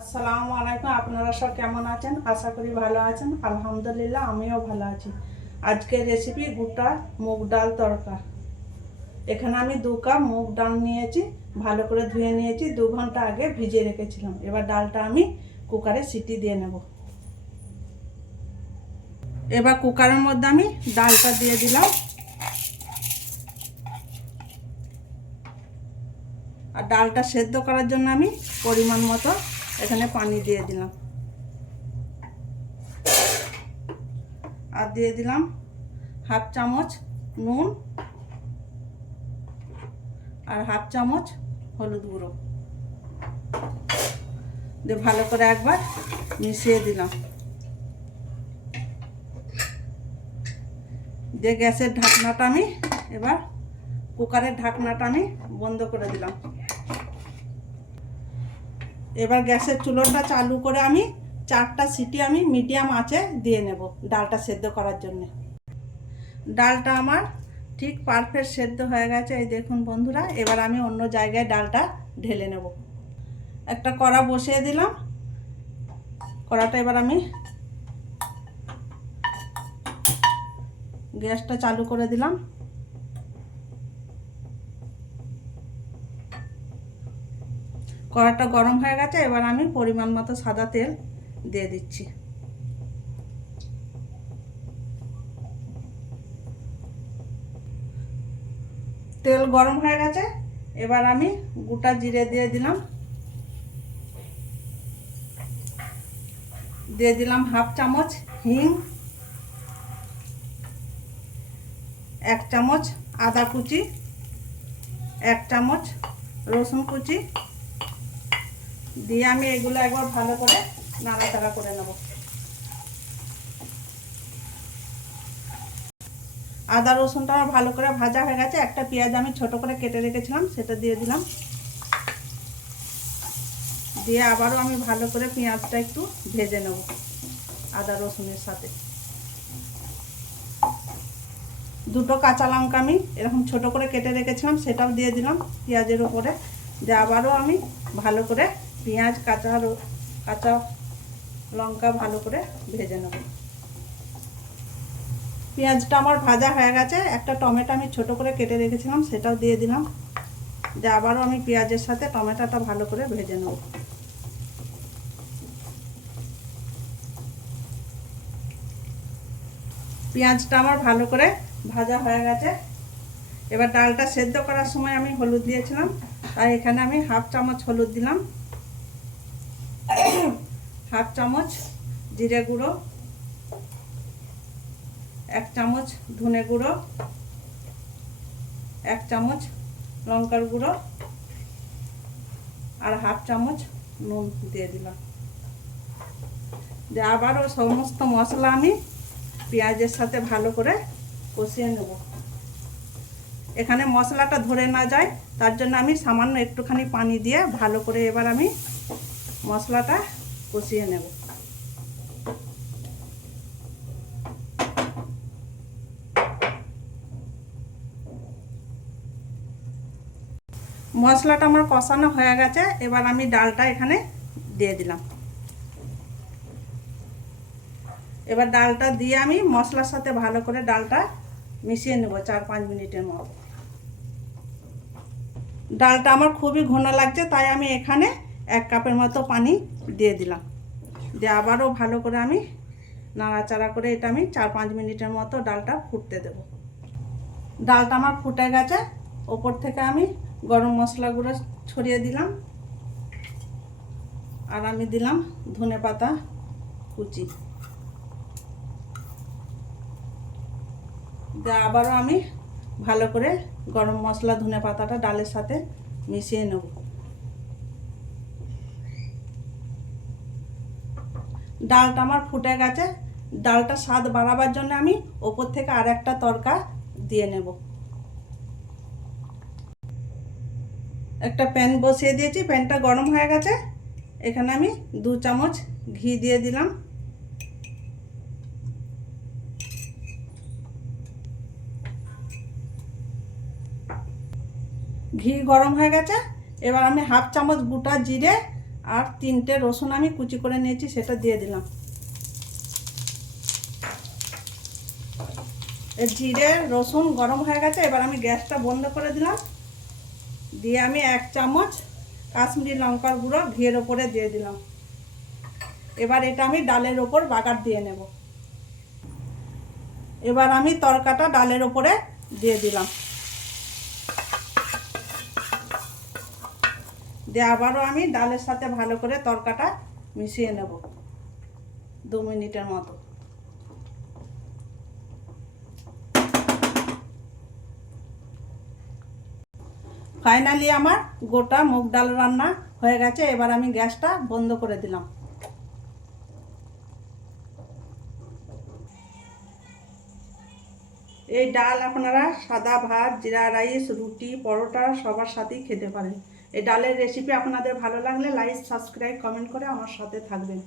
আসসালামু আলাইকুম। আপনারা সব কেমন আছেন? আশা করি ভালো আছেন। আলহামদুলিল্লাহ আমিও ভালো আছি। আজকের রেসিপি গোটা মুগ ডাল তড়কা। এখানে আমি 2 কাপ মুগ ডাল নিয়েছি, ভালো করে ধুয়ে নিয়েছি, 2 ঘন্টা আগে ভিজিয়ে রেখেছিলাম। এবার ডালটা আমি কুকারে সিটি দিয়ে নেব। এবার কুকারের মধ্যে আমি ডালটা দিয়ে দিলাম, আর ডালটা সেদ্ধ করার জন্য আমি পরিমাণ মতো এখানে পানি দিয়ে দিলাম, আর দিয়ে দিলাম হাফ চামচ নুন আর হাফ চামচ হলুদ গুঁড়ো দিয়ে ভালো করে একবার মিশিয়ে দিলাম। দিয়ে গ্যাসের ঢাকনাটা আমি এবার কুকারের ঢাকনাটা আমি বন্ধ করে দিলাম। এবার গ্যাসের চুলোটা চালু করে আমি 4টা সিটি আমি মিডিয়াম আঁচে দিয়ে নেব ডালটা সেদ্ধ করার জন্য। ডালটা আমার ঠিক পারফেক্ট সেদ্ধ হয়ে গেছে, এই দেখুন বন্ধুরা। এবার আমি অন্য জায়গায় ডালটা ঢেলে নেব। একটা কড়া বসিয়ে দিলাম, কড়াটা এবার আমি গ্যাসটা চালু করে দিলাম। কড়াটা গরম হয়ে গেছে, এবার আমি পরিমাণ মতো সাদা তেল দিয়ে দিচ্ছি। তেল গরম হয়ে গেছে, এবার আমি গোটা জিরে দিয়ে দিলাম, দিয়ে দিলাম হাফ চামচ হিং, 1 চামচ আদা কুচি, 1 চামচ রসুন কুচি দিয়ে আমি এগুলো একবার ভালো করে নাড়াচাড়া করে নেব। আদা রসুনটা আমার ভালো করে ভাজা হয়ে গেছে। একটা পেঁয়াজ আমি ছোট করে কেটে রেখেছিলাম, সেটা দিয়ে দিলাম। দিয়ে আবারও আমি ভালো করে পেঁয়াজটা একটু ভেজে নেব আদা রসুনের সাথে। 2টো কাঁচা লঙ্কা আমি এরকম ছোট করে কেটে রেখেছিলাম, সেটাও দিয়ে দিলাম পেঁয়াজের উপরে। দিয়ে আবারও আমি ভালো করে পেঁয়াজ কাঁচা লঙ্কা ভালো করে ভেজে নেব। পেঁয়াজটা আমার ভাজা হয়ে গেছে। একটা টমেটো আমি ছোট করে কেটে রেখেছিলাম, সেটাও দিয়ে দিলাম। দিয়ে আবারও আমি পেঁয়াজের সাথে টমেটোটা ভালো করে ভেজে নেব। পেঁয়াজটা আমার ভালো করে ভাজা হয়ে গেছে। এবার ডালটা সেদ্ধ করার সময় আমি হলুদ দিয়েছিলাম, তাই এখানে আমি হাফ চামচ হলুদ দিলাম, হাফ চামচ জিরে গুঁড়ো, 1 চামচ ধনে গুঁড়ো, 1 চামচ লঙ্কার গুঁড়ো আর হাফ চামচ নুন দিয়ে দিলাম। দিয়ে আবারও সমস্ত মশলা আমি পেঁয়াজের সাথে ভালো করে কষিয়ে নেব। এখানে মশলাটা ধরে না যায়, তার জন্য আমি সামান্য একটুখানি পানি দিয়ে ভালো করে এবার আমি মশলাটা কষিয়ে নেব। মশলাটা আমার কষানো হয়ে গেছে, এবার আমি ডালটা এখানে দিয়ে দিলাম। এবার ডালটা দিয়ে আমি মশলার সাথে ভালো করে ডালটা মিশিয়ে নেব 4-5 মিনিটের মতো। ডালটা আমার খুবই ঘন লাগছে, তাই আমি এখানে 1 কাপের মতো পানি দিয়ে দিলাম। দিয়ে আবারও ভালো করে আমি নাড়াচাড়া করে এটা আমি 4-5 মিনিটের মতো ডালটা ফুটতে দেব। ডালটা আমার ফুটে গেছে, ওপর থেকে আমি গরম মশলা গুঁড়ো ছড়িয়ে দিলাম, আর আমি দিলাম ধনেপাতা কুচি। দিয়ে আবারও আমি ভালো করে গরম মশলা ধনেপাতাটা ডালের সাথে মিশিয়ে নেব। ডালটা আমার ফুটে গেছে। ডালটা স্বাদ বাড়াবার জন্য আমি ওপর থেকে আর একটা তড়কা দিয়ে নেব। একটা প্যান বসিয়ে দিয়েছি, প্যানটা গরম হয়ে গেছে। এখানে আমি 2 চামচ ঘি দিয়ে দিলাম। ঘি গরম হয়ে গেছে, এবার আমি হাফ চামচ গোটা জিরে আর 3টে রসুন আমি কুচি করে নিয়েছি, সেটা দিয়ে দিলাম। জিরে রসুন গরম হয়ে গেছে, এবার আমি গ্যাসটা বন্ধ করে দিলাম। দিয়ে আমি 1 চামচ কাশ্মীরি লঙ্কার গুঁড়ো ঘিয়ের ওপরে দিয়ে দিলাম। এবার এটা আমি ডালের ওপর বাগার দিয়ে নেব। এবার আমি তরকাটা ডালের ওপরে দিয়ে দিলাম। দিয়ে আবারও আমি ডালের সাথে ভালো করে তরকাটা মিশিয়ে নেব 2 মিনিটের মতো। ফাইনালি আমার গোটা মুগ ডাল রান্না হয়ে গেছে। এবার আমি গ্যাসটা বন্ধ করে দিলাম। এই ডাল আপনারা সাদা ভাত, জিরা রাইস, রুটি, পরোটা সবার সাথেই খেতে পারেন। এই ডালের রেসিপি আপনাদের ভালো লাগলে লাইক, সাবস্ক্রাইব, কমেন্ট করে আমার সাথে থাকবেন।